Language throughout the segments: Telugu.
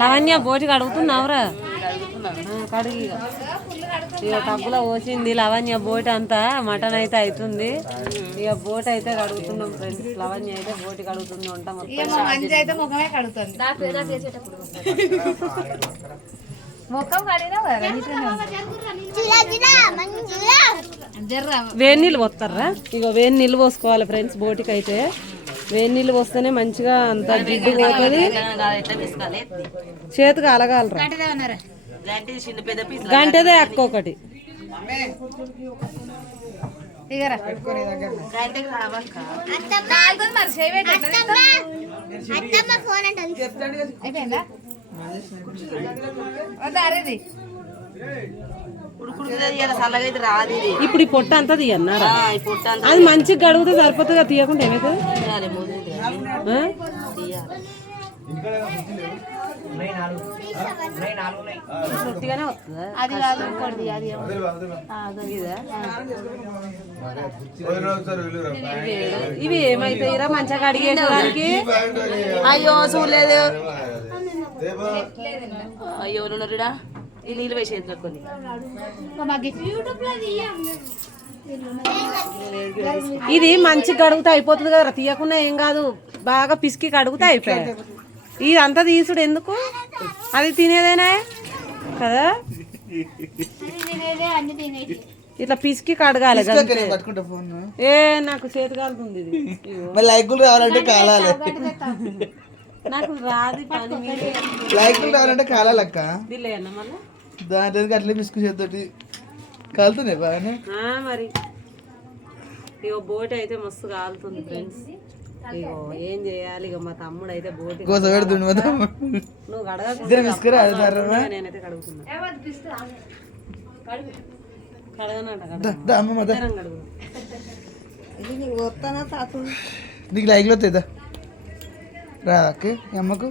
లవణ్య బోటి కడుగుతున్నావురా? కడిగి ఇక టబ్బులో పోసింది లవణ్య. బోటి అంతా మటన్ అయితే అవుతుంది. ఇక బోట్ అయితే కడుగుతున్నాం ఫ్రెండ్స్. లవణ్య అయితే బోటి కడుగుతుంది. వంట వేడి నీళ్ళు పోస్తారా? ఇక వేడి నీళ్ళు పోసుకోవాలి ఫ్రెండ్స్. బోటికి అయితే వేడి నీళ్ళు పోస్తేనే మంచిగా అంత జిడ్డు పోతుంది. చేతికి అలగాలరా గంటదే అక్క ఒకటి. ఇప్పుడు ఈ పొట్ట అంతా తీయన్నారా? అది మంచిగా గడుగుతే సరిపోతుందిగా, తీయకుండా ఏమైతుంది? ఇవి ఏమైతాయిరా మంచిగా కడిగేసడానికి? అయ్యో చూడలేదు. అయ్యో నువ్వురా ఈ నీళ్ళు వేసేది కొన్ని. ఇది మంచిగా కడుగుతా అయిపోతుంది కదా, తీయకుండా ఏం కాదు. బాగా పిసికి కడుగుతా అయిపోయాయి. ఇది అంతా తీసుడు ఎందుకు? అది తినేదేనా కదా? ఇట్లా పిసికి కడగాలి. ఏ నాకు చేతి కాలుతుంది. నాకు రాదు పని. లైకులు రావాలంటే కాలాలక్క దాంట్లో అట్లే పిసుకు చేతోటి కాలుతున్నాయి బాగానే. మరి ఇగో బోటి అయితే మస్తు కాలుతుంది ఫ్రెండ్స్. ఇగో ఏం చేయాలి? ఇక మా తమ్ముడు అయితే బోటి నువ్వు కడగరా? నేనైతే కడుగుతున్నా. నీకు లైక్లు వస్తాయిదా రాకి అమ్మకు?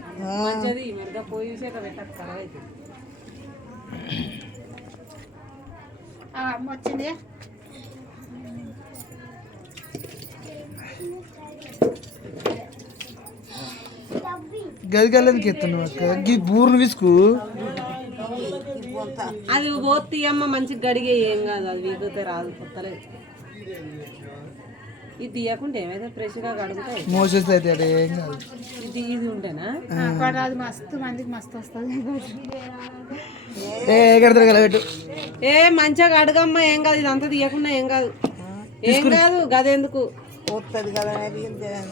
వచ్చింది గదిగలకి ఎత్తున్నావు అక్క. ఈ బూర్ను విసుకు అది పోతి అమ్మ మంచిగా గడిగే ఏం కాదు. అది వీగితే రాదు, కొత్తలేదు. ఇది తీయకుంటే ఏమైతే ఫ్రెష్గా కడుగుతాయి. మోసెస్ అయితే అదే ఏం కాదు. ఇది ఇది ఉంటేనా మస్తు మందికి మస్తు వస్తుంది. ఏ మంచిగా కడగమ్మా, ఏం కాదు. ఇదంతా తీయకుండా ఏం కాదు, ఏం కాదు. గదెందుకు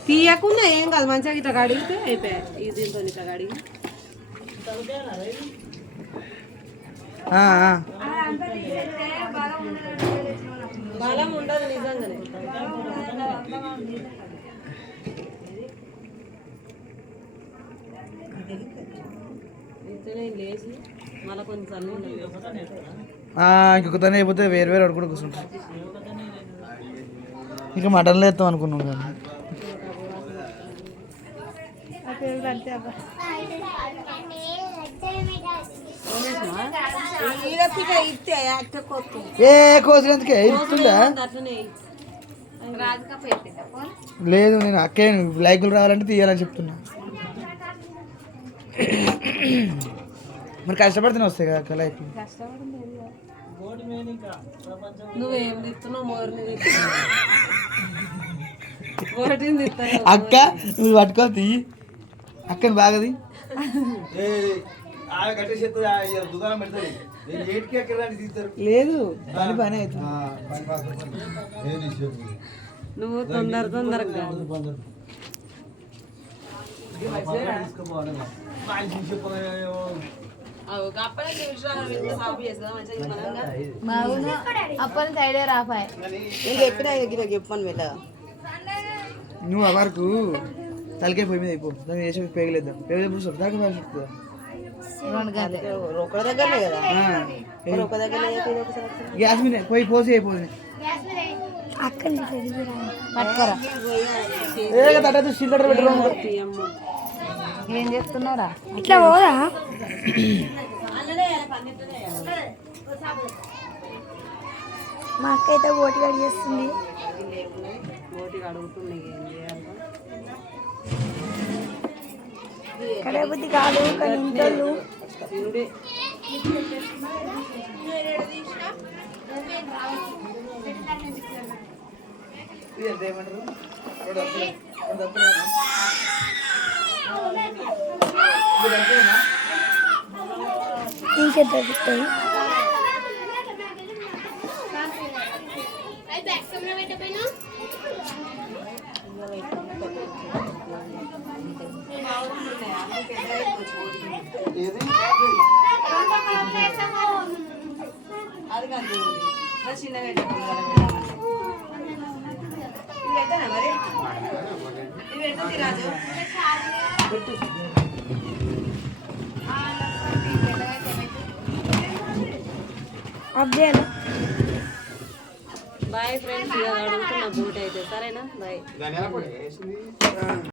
తీయకుండా ఏం కాదు. మంచిగా ఇట్లా కడిగితే అయిపోయాయి. ఇది దీంతో ఇట్లా కడిగి బలం ఉండదు నిజంగానే. లేచి మళ్ళీ కొంచెం ఇంకొకతనే అయిపోతే వేరు వేరు అడుగుడు కూర్చుంటాం. ఇంకా మటన్లో వేస్తాం అనుకున్నాం కానీ ఏ కోసినందుకే ఇస్తుందా? లేదు నేను అక్కే లైకులు రావాలంటే తీయాలని చెప్తున్నా. మరి కష్టపడితేనే వస్తాయి కదా అక్క లైక్. నువ్వేం తిస్తున్నావు? అక్క నువ్వు పట్టుకో తీ. అక్కని బాగది లేదు పని పని అవుతుంది. నువ్వు తొందరగా అప్పని సైడే రాపాయి. నేను చెప్పినా చెప్పాను మీద నువ్వు ఆ వరకు తలకాయ పొయ్యి మీద అయిపో. దాన్ని వేసి పేగలేద్దాం. పేగలేదు దాకా చెప్తుందా? ఒక దగ్గరనే కదా, ఒక దగ్గర గ్యాస్ మీద పోయి పోసి అయిపోతుంది. ఏం చేస్తున్నారా? ఇట్లా పోదా? మా అక్క అయితే బోటి కడిగేస్తుంది. బోటి కడుగుతుంది. ఏం చేయాలి? కడగబుద్ధి కాదు కానీ ఇంట్లో తినుడే. ఇది ఎంత ఏమంటారు రెండు అప్పులు. రెండు అప్పులేనా? ఇది అంతేనా? ఇంకెంత దొరుకుతాయి ఏది అది కాదు చిన్న పెట్టుకుంటా ఇది పెట్టనా మరి ఇది పెట్టు రాజు పెట్టు. అబ్దేనా బాయ్ ఫ్రెండ్స్, ఇక అడుగుతున్నా బోట్ అయితే. సరేనా? బాయ్.